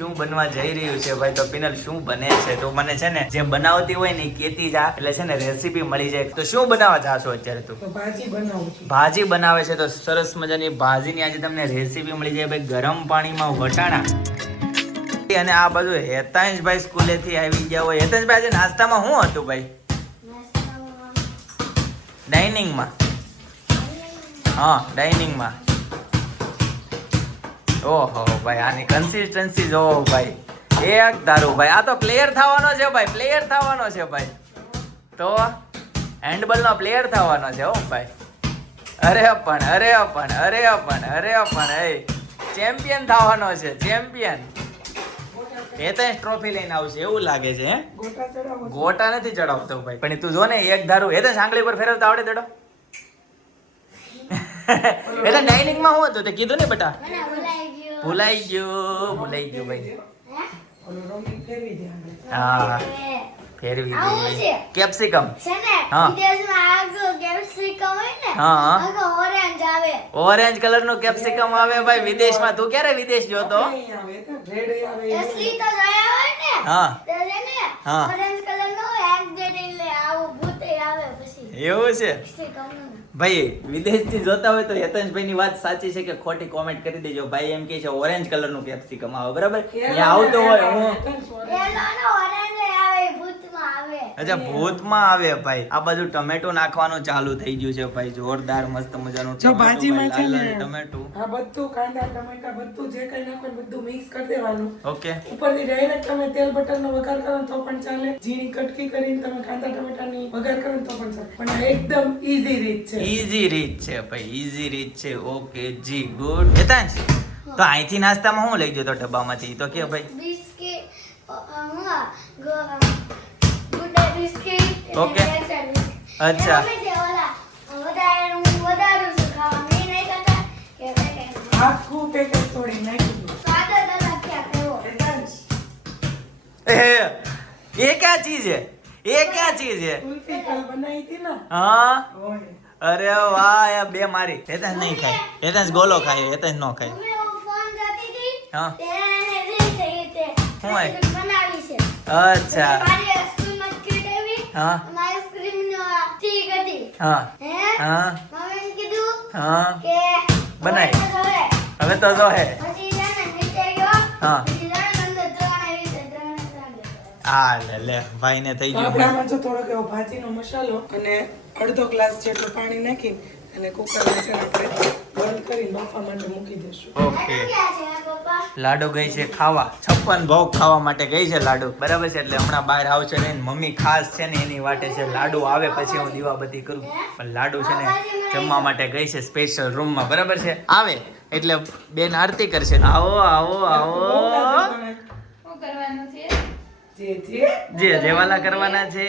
શું બનવા જઈ રહ્યું છે ભાઈ? તો પિનલ શું બને છે? તો મને છે ને જે બનાવતી હોય ને કેતી જા, એટલે છે ને રેસીપી મળી જાય. તો શું બનાવવા જાશો અત્યારે તું? તો ભાજી બનાવું છું. ભાજી બનાવે છે. તો સરસ મજાની ભાજીની આજે તમને રેસીપી મળી જાય ભાઈ. ગરમ પાણીમાં વટાણા. અને આ બધું હેતાંશભાઈ સ્કૂલેથી આવી ગયા હોય. હેતાંશભાઈ આજે નાસ્તામાં શું હતું ભાઈ? ડાઇનિંગમાં. હા, ડાઇનિંગમાં. ઓહો ભાઈ, આની કન્સિસ્ટન્સી જોવો ભાઈ, એક ધારું ભાઈ. આ તો પ્લેયર થવાનો છે ભાઈ, પ્લેયર થવાનો છે ભાઈ. તો હેન્ડબોલનો પ્લેયર થવાનો છે હો ભાઈ. અરે એ ચેમ્પિયન થવાનો છે, ચેમ્પિયન. એ તો ટ્રોફી લઈને આવશે એવું લાગે છે. હે, ગોટા નથી ચડાવતો ભાઈ, પણ તું જો ને એક ધારું. એ તો આંગળી પર ફેરવતા આવડે દેડો. એટલે ડાઇનિંગ માં હું હતું તે કીધું ને બેટા? ભૂલાઈ ગયું ભાઈ. હા, ફેરવી દે. કેપ્સિકમ. ઓરેન્જ કલર નું કેપ્સિકમ આવે ભાઈ વિદેશમાં. તું ક્યારે વિદેશ જોતો? એવું છે ભાઈ. વિદેશથી જોતા હોય તો હેતનભાઈ ની વાત સાચી છે કે ખોટી? કોમેન્ટ કરી દેજો ભાઈ. એમ કે છે ઓરેન્જ કલર નું કેપ્સિકમ આવે, બરાબર? અહીંયા આવતો હોય અચ્છા, ભૂતમાં આવે ભાઈ. આ બાજુ ટમેટો નાખવાનું ચાલુ થઈ ગયું છે ભાઈ, જોરદાર મસ્ત મજાનું. જો ભાજીમાં છે ને ટમેટો, આ બધું કાંદા ટમેટા બધું જે કઈ નાખો બધું મિક્સ કરી દેવાનું. ઓકે. ઉપરથી ડાયરેક્ટ તમે તેલ બટર નો વઘાર કરો તો પણ ચાલે. ઝીણી કટકી કરીને તમે કાંદા ટમેટાની વઘાર કરો તો પણ ચાલે. પણ એકદમ ઈઝી રીત છે. ઈઝી રીત છે ભાઈ, ઈઝી રીત છે. ઓકે જી, ગુડ. હેતાંશ, તો અહીંથી નાસ્તામાં હું લઈ ગયો તો ડબ્બામાંથી? તો કે ભાઈ બિસ્કિટ, ઓકે. અચ્છા, આખું પેકેટ તોડી નાખ્યું. ये क्या चीज है? ये क्या चीज है? કુલ્ફી કાલ બનાવી હતી ને. हाँ, ઓય. अरे वाह यार, બે મારી. હેતાંશ નહીં ખાય, હેતાંશ ગોલો ખાય, હેતાંશ નો ખાય. हाँ, હું અચ્છા. हाँ, हाँ, हाँ, हाँ, બનાય. હવે તો જો હે. હા, આ લે ભાઈ ને થઈ ગયું. આપણામાં જો થોડોક એવો ભાજીનો મસાલો અને અડધો ગ્લાસ જેટલું પાણી નાખી અને કુકરમાં છે આપણે બંધ કરી બાફવા માટે મૂકી દઈશું. ઓકે. લાડુ ગઈ છે ખાવા, 56 ભોગ ખાવા માટે ગઈ છે લાડુ, બરાબર છે? એટલે હમણાં બહાર આવશે ને મમ્મી ખાસ છે ને એની વાટે છે. લાડુ આવે પછી હું દીવાબત્તી કરું, પણ લાડુ છે ને જમવા માટે ગઈ છે સ્પેશિયલ રૂમમાં, બરાબર છે? આવે એટલે બેન આરતી કરશે. આવો આવો આવો. જે જેવાલા કરવાના છે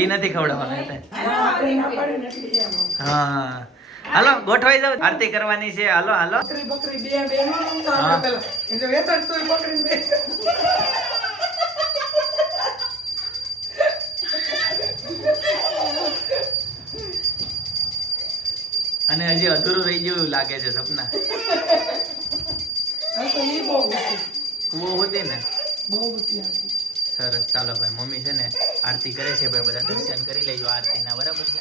એ નથી ખવડાવવાના. હા, હાલો ગોઠવાઈ જાવ, આરતી કરવાની છે. હાલો હાલો. બકરી બે નો હા. પેલા એટલે વેતન તોય પકડીને બે. અને હજી અધૂરું રહી ગયું એવું લાગે છે સપના. આ તો ઈ બહુ હતી. કુવો હોતી ને. બહુ હતી આ. સરસ, ચાલો ભાઈ. મમ્મી છે ને આરતી કરે છે ભાઈ, બધા દર્શન કરી લેજો આરતીના, બરાબર છે?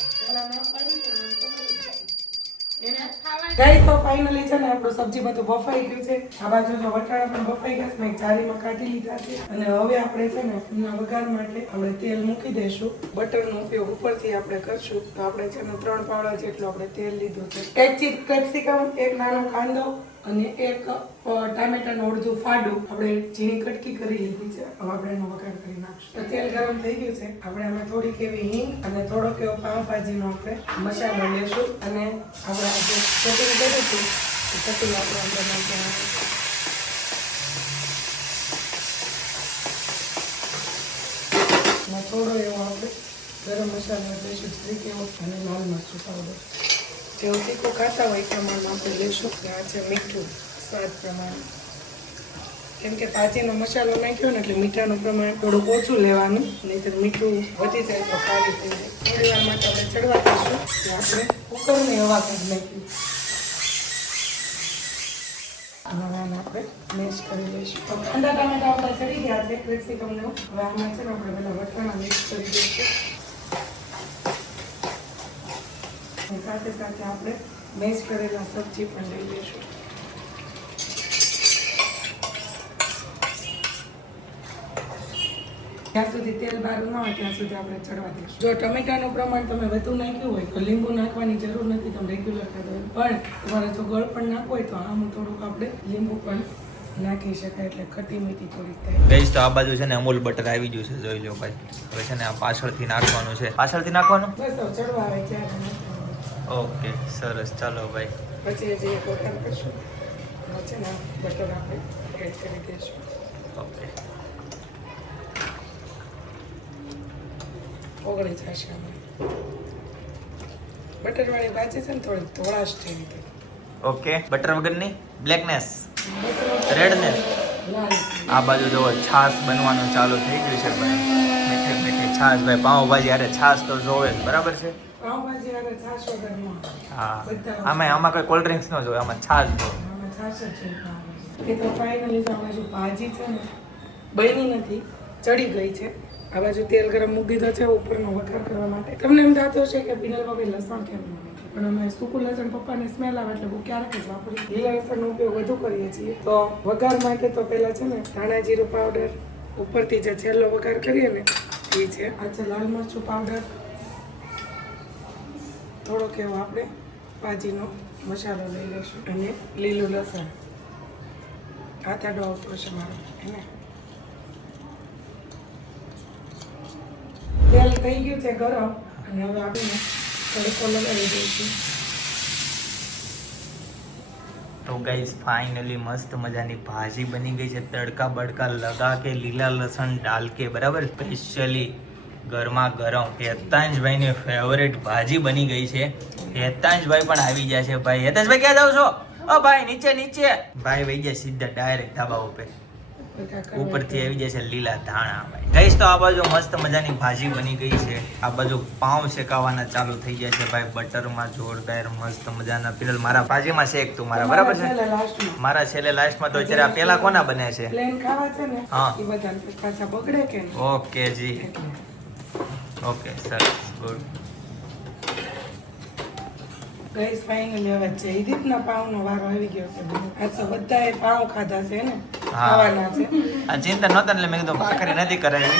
ગાઈસ, તો ફાઇનલી છે ને આપણું સબ્જી બધું બફાઈ ગયું છે. આ બાજુ જો વટાણા પણ બફાઈ ગયા છે, મેં જારીમાં કાઢી લીધા છે. અને હવે આપણે છે ને એના વઘાર માટે આપણે તેલ મૂકી દઈશું. બટરનો ઉપયોગ ઉપરથી આપણે કરશું. તો આપણે છે ને 3 પાવડા જેટલું આપણે તેલ લીધું છે. એક ચીજ કેપ્સિકમ, એક નાનો કાંદો અને એક ટામેટાનું અડધું ફાડું આપણે ઝીણી કટકી કરી લીધી છે. હવે આપણે એનો વઘાર કરી નાખશું. તો તેલ ગરમ થઈ ગયું છે. આપણે આમાં થોડીક એવી હિંગ અને થોડોક એવો પાવભાજીનો આપણે મસાલો લેશું અને આપણે આજે કટિંગ કર્યું હતું એ કટિંગ આપણે અંદર નાખી અને થોડો એવો આપણે ગરમ મસાલો લઈશું, જરીક એવો, અને લાલ મરચું પાવડર. જેવું તીખું ખાતા હોય એ પ્રમાણમાં આપણે લઈશું. આ છે મીઠું સ્વાદ પ્રમાણે. કેમ કે ભાજીનો મસાલો નાખ્યો ને એટલે મીઠાનું પ્રમાણ થોડું ઓછું લેવાનું, નહીંતર મીઠું વધી જાય તો ખારી થઈ જાય. થોડી વાર માટે આપણે ચડવા દઈશું. આપણે કુકરની હવા કાઢી નાખ્યું. આપણે મેશ કરી લઈશું. તો કાંદા ટામેટા આપણા ચડી ગયા છે કેપ્સિકમને. હવે આમાં છે ને આપણે પહેલા વટાણા મિક્સ કરી દઈશું. અને સાથે સાથે આપણે મેશ કરેલા સબ્જી પણ લઈ લઈશું. જ્યાં સુધી તેલ બહાર ન હોય ત્યાં સુધી આપણે ચડવા દઈશું. જો ટમેટાનું પ્રમાણ તમે વધુ નાખ્યું હોય તો લીંબુ નાખવાની જરૂર નથી, તમે રેગ્યુલર ખાધો હોય. પણ તમારે જો ગળ પણ નાખવું હોય તો આમાં થોડુંક આપણે લીંબુ પણ નાખી શકાય, એટલે ખટી મીઠી થોડીક થાય. ગઈશ તો આ બાજુ છે ને અમૂલ બટર આવી ગયું છે, જોઈ લો ભાઈ. હવે છે ને આ પાછળથી નાખવાનું છે. પાછળથી નાખવાનું? બસ હવે ચડવા આવે ત્યારે નાખવાનું. ઓકે, સરસ. ચાલો ભાઈ. પછી હજી એક વખત કરશું. છે ને બટર આપણે એડ કરી દઈશું. ઓકે, ઓગળી જશે આમાં. બટરવાળી ભાજી છે ને થોડી ધોળાશ જેવી થઈ. ઓકે. બટર વગરની બ્લેકનેસ, બટર રેડનેસ. લાલ આ બાજુ જો છાશ બનવાનું ચાલુ થઈ ગયું છે ભાઈ. મીઠી મીઠી છાશ ભાઈ. પાઉંભાજી અરે છાશ તો જોવે જ, બરાબર છે? પાઉંભાજી આગળ છાશ વગર ન આવે. હા. બધા આમાં કોઈ કોલ્ડ ડ્રિંક્સ ન જોઈએ, આમાં છાશ જો. આમાં છાશ જ છે પાઉંભાજી. એ તો ફાઇનલી તો આ બાજુ ભાજી છે ને બની નથી, ચડી ગઈ છે. આ બાજુ તેલ ગરમ મૂકી દીધો છે ઉપરનો વઘાર કરવા માટે. તમને એમ થતું હશે કે બિનલ ભાભી લસણ કેમ ન નાખે, પણ અમે સૂકું લસણ પપ્પાને સ્મેલ આવે એટલે બહુ ક્યારેક જ વાપરીએ. લીલા લસણનો ઉપયોગ વધુ કરીએ છીએ. તો વઘાર માટે તો પહેલા છે ને ધાણા જીરું પાવડર, ઉપરથી જે છેલ્લો વઘાર કરીએ ને એ છે. આ છે લાલ મરચું પાવડર, થોડોક એવો આપણે ભાજીનો મસાલો લઈ લઈશું અને લીલું લસણ. હાથ આડો આવતો હશે મારો એને. તેલ થઈ ગયું છે ગરમ અને હવે આપણે તડકો લગાવી દઈશું. તો ગાઈસ ફાઇનલી મસ્ત મજાની ભાજી બની ગઈ છે. તડકા બડકા લગા કે લીલા લસણ ડાલ કે, બરાબર. સ્પેશિયલી ગરમા ગરમ હેતાંશભાઈની ફેવરેટ ભાજી બની ગઈ છે. હેતાંશભાઈ પણ આવી ગયા છે ભાઈ. હેતાંશભાઈ ક્યાં જાવ છો? ઓ ભાઈ નીચે નીચે. ભાઈ વહી ગયા સીધા ડાયરેક્ટ ધાબા ઉપર. ઉપરથી આવી જાય છે લીલા ધાણા ભાઈ. ગઈશ તો આ બાજુ મસ્ત મજાની ભાજી બની ગઈ છે. આ બાજુ પાઉં શેકાવાના ચાલુ થઈ ગયા છે ભાઈ, બટરમાં જોરદાર મસ્ત મજાના. પિનલ મારા ભાજીમાં શેક તું મારા, બરાબર છે? મારા છેલ્લે લાસ્ટમાં. તો અત્યારે આ પેલા કોના બને છે? પ્લેન ખાવા છે ને હા. એ બધા પાછા બગડે કે નહીં. ઓકે જી, ઓકે, સરસ, ગુડ. ગઈસ ફાઇનલી હવે જયદીપના પાઉંનો વારો આવી ગયો છે. આ તો બધાએ પાઉં ખાધા છે ને, ખાવાના છે. આ ચિંતા નહોતા એટલે મેં કીધું ભાખરી નથી કરાવી.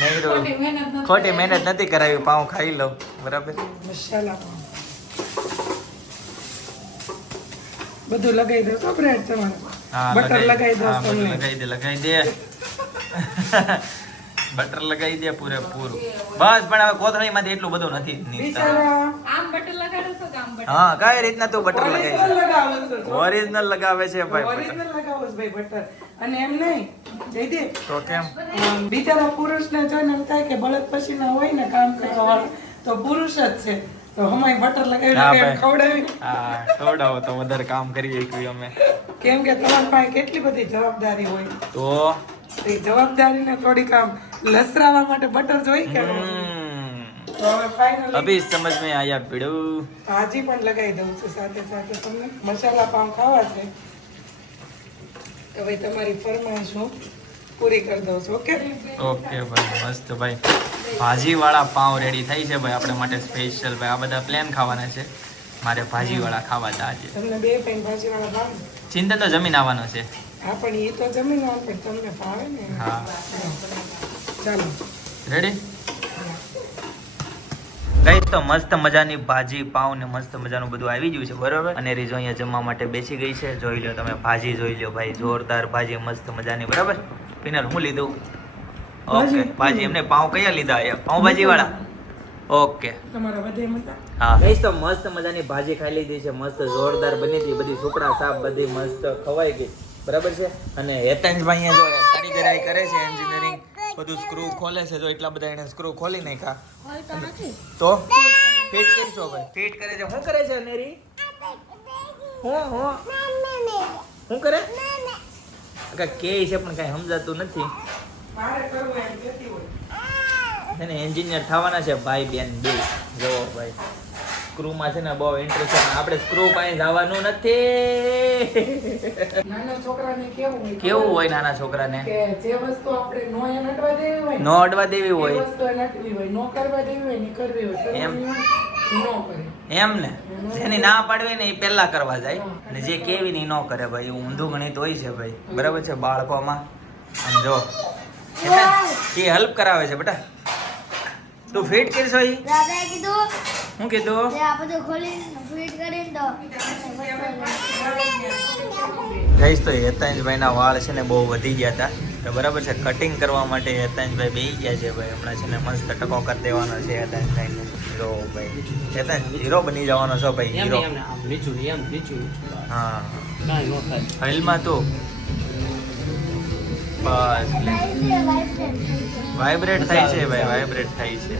મેં કીધું ખોટી મહેનત નથી કરાવી, પાઉં ખાઈ લઉં, બરાબર. મસાલા પાઉં બધું લગાવી દો તો બ્રેડ તમારે. હા, બટર લગાવી દો હા, બધું તમને. લગાવી દે બટર લગાવી દે પૂરેપૂરું. બસ, પણ હવે કોથળીમાંથી એટલું બધું નથી નીકળતું. બિચારા આમ બટર લગાડો છો કે આમ બટર? હા, કઈ રીતના તું બટર ઓરિજિનલ લગાવી? લગાવો છો. ઓરિજિનલ લગાવે છે ભાઈ બટર. ઓરિજિનલ લગાવો છો ભાઈ બટર. અને એમ નહીં જયદીપ, તો કેમ? બિચારા પુરુષને જોઈને એમ થાય કે બળદ પછીના હોય ને કામ કરવા વાળા તો પુરુષ જ છે, તો અમાય બટર લગાવી હા લગાવી ભાઈ. ખવડાવી. હા, ખવડાવો તો વધારે કામ કરીએ છીએ અમે. કેમ કે તમારી પાસે કેટલી બધી જવાબદારી હોય, તો એ જવાબદારીને થોડીક આમ લસરાવા માટે બટર જોઈ કે ન જોઈ? તો હવે ફાઇનલી અભી સમજ में आया પીડું. ભાજી પણ લગાવી દઉં છું સાથે સાથે. તમને મસાલા પાઉં ખાવા છે તો ભાઈ તમારી ફરમાઈશ હું પૂરી કરી દઉં છું. ઓકે, ઓકે ભાઈ, મસ્ત ભાઈ. ભાજીવાળા પાઉં રેડી થઈ છે ભાઈ આપણા માટે સ્પેશિયલ ભાઈ. આ બધા પ્લેન ખાવાના છે, મારે ભાજીવાળા ખાવા હતા આજે. તમને બે પેન ભાજીવાળા ભાવે? ચિંતન તો જમીન આવવાનો છે. હા પણ એ તો જમીન આવે પણ તમને ભાવે ને. હા, ચાલો રેડી. ગઈ તો મસ્ત મજાની ભાજી પાઉં ને મસ્ત મજાનું બધું આવી ગયું છે, બરોબર. અને રીઝો અહીંયા જમવા માટે બેસી ગઈ છે. જોઈ લો તમે, ભાજી જોઈ લો ભાઈ, જોરદાર ભાજી મસ્ત મજાની, બરાબર. પિનલ હું લીધું? ઓકે, ભાજી. એમને પાઉં કયા લીધા? પાઉં ભાજી વાળા. ઓકે, તમારા વધે મતા. હા ગઈસ તો મસ્ત મજાની ભાજી ખાઈ લીધી છે, મસ્ત જોરદાર બની હતી. બધી સુપડા સાપ બધી મસ્ત ખવાઈ ગઈ, બરાબર છે. અને હેતાંશભાઈ અહીંયા જો કારીગરાઈ કરે છે, એન્જિનિયરિંગ બધું સ્ક્રૂ ખોલે છે. જો એટલા બધા એને સ્ક્રૂ ખોલી નાખ્યા. તો ફિટ કરશો ભાઈ? ફિટ કરે છે. શું કરે છે અનેરી? શું કરે? કે છે પણ કઈ સમજાતું નથી. મારે કરવું એમ કહેતી હોય. એને એન્જિનિયર થવાના છે ભાઈ બેન બે. જો ભાઈ સ્ક્રૂ માં છે ને બહુ ઇન્ટરેસ્ટ છે. આપણે સ્ક્રૂ પાસે જવાનું નથી. નાના છોકરાને કેવું હોય નાના છોકરાને કે જે વસ્તુ આપણે નો એને નટવા દેવી હોય નો અડવા દેવી એ હોય વસ્તુ એને નટવી હોય, નો કરવા દેવી હોય ને કરવી હોય, એમ. કરવાની હોય, નો કરે. એમ ને જેની ના પાડવી ને એ પહેલા કરવા જાય અને જે કેવી ની ન કરે ભાઈ. એવું ઊંધું ગણિત હોય છે ભાઈ, બરાબર છે. બાળકોમાં આમ જો એ હેલ્પ કરાવે છે બેટા. તું ફિટ કરશો ઈ દાદાએ કીધું શું કીધું? કે આ બધું ખોલીને ફિટ કરીને દો. ગઈશ તો હેતાંશભાઈ ના વાળ છે ને બહુ વધી ગયા હતા તો બરાબર છે. કટિંગ કરવા માટે હેતાંશભાઈ બેસી ગયા છે ભાઈ. હમણાં છે ને મસ્ત ટકો કરી દેવાનો છે હેતાંશભાઈને. હીરો ભાઈ, હેતાંશ હીરો બની જવાનો છો ભાઈ, હીરો. હા ફાઇલમાં તું બસ વાઇબ્રેટ થાય છે ભાઈ, વાઇબ્રેટ થાય છે.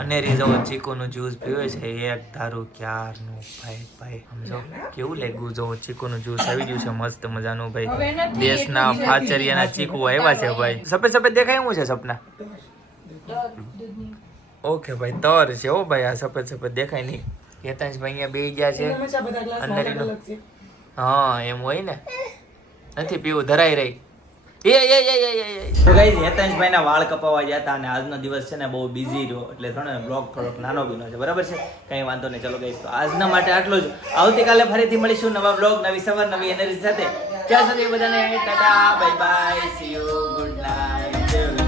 અને રીઝો ચીકુનું જ્યુસ પીવે છે એક ધારું ક્યારનું ભાઈ. ભાઈ સમજો કેવું લાગ્યું? જો ચીકુનું જ્યુસ આવી ગયું છે મસ્ત મજાનું ભાઈ. હવે નથી દેશના એટલું ફાચરિયાના ચીકુ આવ્યા છે ભાઈ. સફેદ સફેદ દેખાય શું છે સપના? ઓકે ભાઈ તર છે ઓ ભાઈ. આ સફેદ સફેદ દેખાય નહીં. હેતાંશભાઈ અહીંયા બેસી ગયા છે. એના હંમેશા બધા ગ્લાસમાં અલગ અંદરનો. અલગ છે. હા એમ હોય ને. નથી પીવું, ધરાઈ રહી. તો ગાઈઝ હેતાંશભાઈના વાળ કપાવવા ગયા હતા અને આજનો દિવસ છે ને બહુ બિઝી રહ્યો એટલે થોડો બ્લોગ થોડોક નાનો બીનો છે, બરાબર છે. કંઈ વાંધો નહીં. ચલો ગાઈઝ તો આજના માટે આટલું જ. આવતીકાલે ફરીથી મળીશું નવા બ્લોગ, નવી સવાર, નવી એનર્જી સાથે. ત્યાં સુધી બધાને Tata, bye bye, C you, good night.